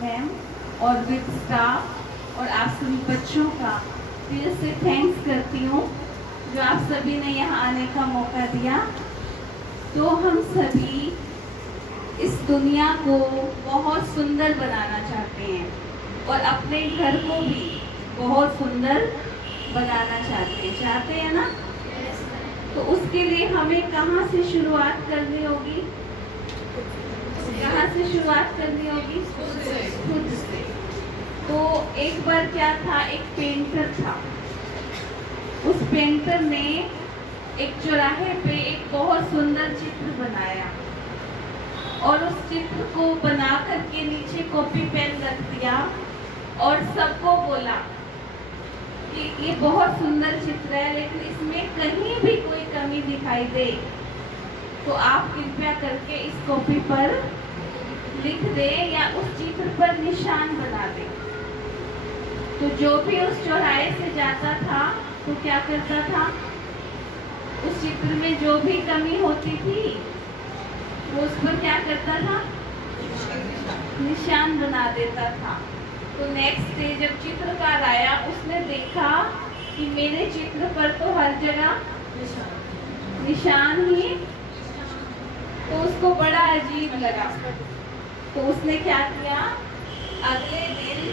Ma'am और with staff और आप सभी बच्चों का दिल से थैंक्स करती हूँ जो आप सभी ने यहाँ आने का मौका दिया। तो हम सभी इस दुनिया को बहुत सुंदर बनाना चाहते हैं और अपने घर को भी बहुत सुंदर बनाना चाहते हैं ना? तो उसके लिए हमें कहाँ से शुरुआत करनी होगी? कहाँ से शुरुआत करनी होगी? खुद से। तो एक बार क्या था, एक पेंटर था। उस पेंटर ने एक चौराहे पे एक बहुत सुंदर चित्र बनाया और उस चित्र को बना करके नीचे कॉपी पेन रख दिया और सबको बोला कि ये बहुत सुंदर चित्र है, लेकिन इसमें कहीं भी कोई कमी दिखाई दे तो आप कृपया करके इस कॉपी पर लिख दे या उस चित्र पर निशान बना दे। तो जो भी उस चौराहे से जाता था तो क्या करता था, उस चित्र में जो भी कमी होती थी वो उस पर क्या करता था, निशान बना देता था। तो नेक्स्ट डे जब चित्रकार आया उसने देखा कि मेरे चित्र पर तो हर जगह निशान ही, तो उसको बड़ा अजीब लगा। तो उसने क्या किया, अगले दिन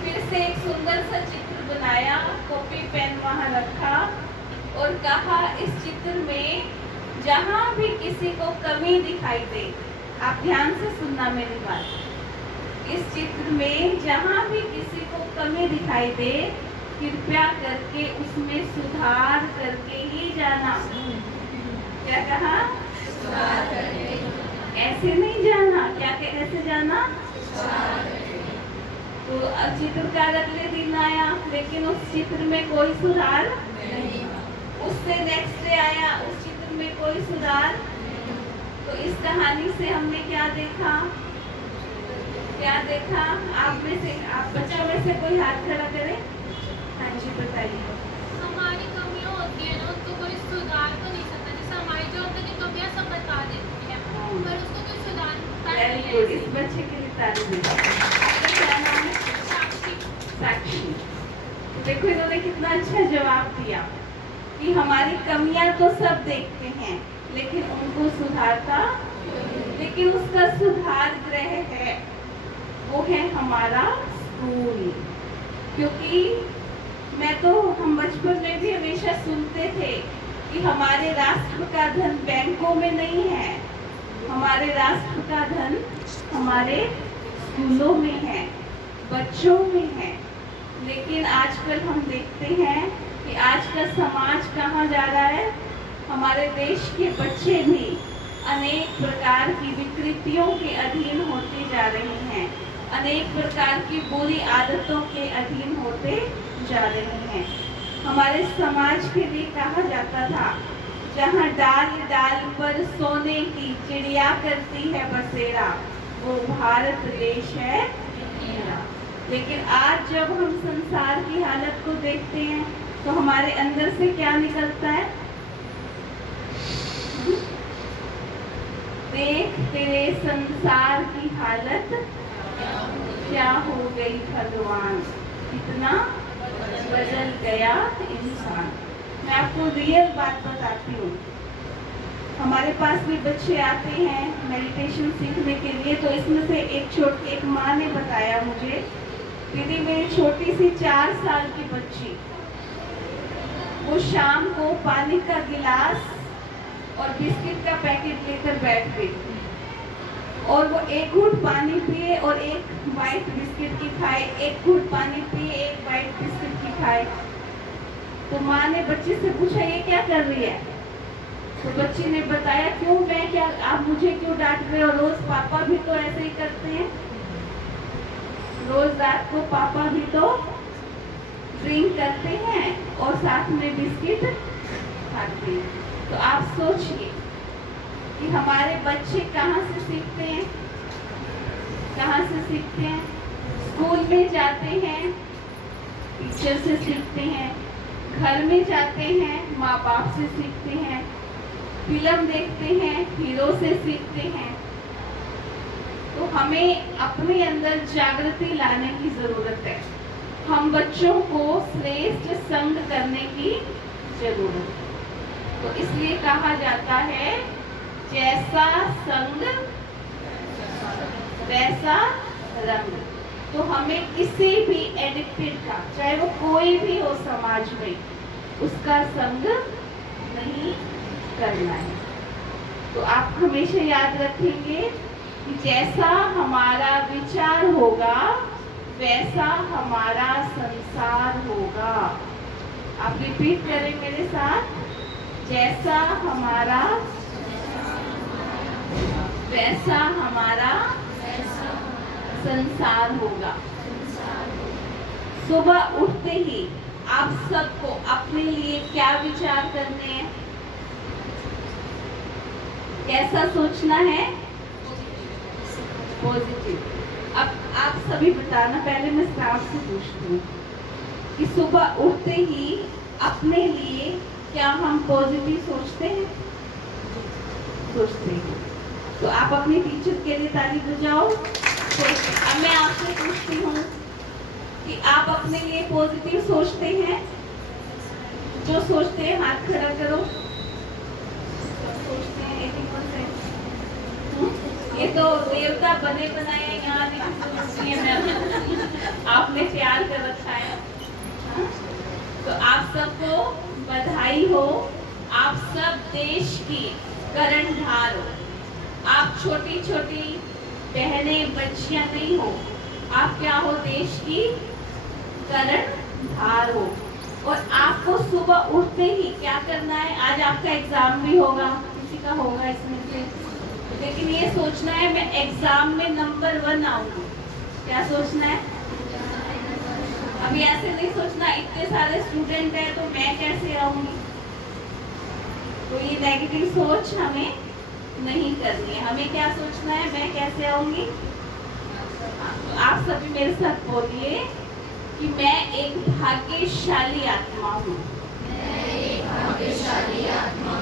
फिर से एक सुंदर सा चित्र बनाया, कॉपी पेन वहां रखा और कहा इस चित्र में जहां भी किसी को कमी दिखाई दे, आप ध्यान से सुनना मेरी बात, इस चित्र में जहां भी किसी को कमी दिखाई दे कृपया करके उसमें सुधार करके ही जाना। क्या कहा? सुधार करके, ऐसे नहीं जाना। क्या कैसे जाना? तो चित्रकार अगले दिन आया लेकिन उस चित्र में कोई सुधार नहीं। उससे नेक्स्ट डे आया, उस चित्र में कोई सुधार। तो इस कहानी से हमने क्या देखा? आप में से, आप बच्चों में से कोई हाथ खड़ा करे। हाँ जी बताइए। हमारी कमियां होती है ना, उसको कोई सुधार तो नहीं सकता। जैसे हमारी जो अपनी कमियां सब बता देती है पर उसको कोई सुधार वेरी गुड, इस बच्चे के लिए तारीफ दीजिए। आपका क्या नाम है? साक्षी। साक्षी। तो देखो इन्होंने कितना अच्छा जवाब दिया कि हमारी कमियां तो सब देखते हैं लेकिन उनको सुधारता, लेकिन उसका सुधार गृह है, वो है हमारा स्कूल। क्योंकि हम बचपन में भी हमेशा सुनते थे कि हमारे राष्ट्र का धन बैंकों में नहीं है, हमारे राष्ट्र का धन हमारे स्कूलों में है, बच्चों में है। लेकिन आजकल हम देखते हैं कि आज का समाज कहाँ जा रहा है, हमारे देश के बच्चे भी अनेक प्रकार की विकृतियों के अधीन होते जा रहे हैं, अनेक प्रकार की बुरी आदतों के अधीन होते जा रहे हैं। हमारे समाज के लिए कहा जाता था जहाँ डाल डाल पर सोने की चिड़िया करती है बसेरा, वो भारत देश है मेरा। लेकिन आज जब हम संसार की हालत को देखते हैं तो हमारे अंदर से क्या निकलता है? देख तेरे संसार की हालत क्या हो गई भगवान, कितना बदल गया इंसान। मैं आपको रियल बात बताती हूँ। हमारे पास भी बच्चे आते हैं मेडिटेशन सीखने के लिए, तो इसमें से एक माँ ने बताया मुझे, दीदी मेरी छोटी सी 4 साल की बच्ची, वो शाम को पानी का गिलास और बिस्किट का पैकेट लेकर बैठ गई और वो एक घूंट पानी पिए और एक बाइट बिस्किट की खाए, एक घूंट पानी पिए एक बाइट बिस्किट की खाए। तो माँ ने बच्चे से पूछा ये क्या कर रही है? तो बच्ची ने बताया क्यों, मैं क्या, आप मुझे क्यों डांट रहे हो, रोज पापा भी तो ऐसे ही करते हैं, रोज रात को पापा भी तो ड्रिंक करते हैं और साथ में बिस्किट खाते हैं। तो आप सोचिए कि हमारे बच्चे कहाँ से सीखते हैं, कहाँ से सीखते हैं? स्कूल में जाते हैं टीचर से सीखते हैं, घर में जाते हैं माँ बाप से सीखते हैं, फिल्म देखते हैं हीरो से सीखते हैं। तो हमें अपने अंदर जागृति लाने की जरूरत है। हम बच्चों को श्रेष्ठ संग करने की जरूरत है। तो इसलिए कहा जाता है जैसा संग वैसा रंग। तो हमें किसी भी एडिक्टेड का, चाहे वो कोई भी हो समाज में, उसका संग नहीं करना है। तो आप हमेशा याद रखेंगे कि जैसा हमारा विचार होगा वैसा हमारा संसार होगा। आप रिपीट करें मेरे साथ, जैसा हमारा वैसा हमारा संसार होगा। सुबह उठते ही आप सबको अपने लिए क्या विचार करने हैं, कैसा सोचना है? पॉजिटिव। अब आप सभी बताना, पहले मैं स्टाफ से पूछती हूँ कि सुबह उठते ही अपने लिए क्या हम पॉजिटिव सोचते हैं? सोचते हैं। तो आप अपने टीचर के लिए ताली बजाओ। अब मैं आपसे पूछती हूँ कि आप अपने लिए पॉजिटिव सोचते हैं? जो सोचते हैं हाथ खड़ा करो। सोचते हैं 80%। ये तो देवता बने बनाए यहाँ आपने तैयार कर रखा है। तो आप सबको बधाई हो। आप सब देश की कर्णधार हो। आप छोटी छोटी बहनें बच्चियां नहीं हो, आप क्या हो? देश की कर्णधार हो। और आपको सुबह उठते ही क्या करना है? आज आपका एग्जाम भी होगा, किसी का होगा इसमें से, लेकिन ये सोचना है मैं एग्जाम में नंबर 1 आऊंगी। क्या सोचना है? अभी ऐसे नहीं सोचना इतने सारे स्टूडेंट हैं तो मैं कैसे आऊंगी। तो ये नेगेटिव सोच हमें नहीं करनी है। हमें क्या सोचना है? मैं कैसे आऊंगी। तो आप सभी मेरे साथ बोलिए कि मैं एक भाग्यशाली आत्मा हूँ। मैं एक भाग्यशाली आत्मा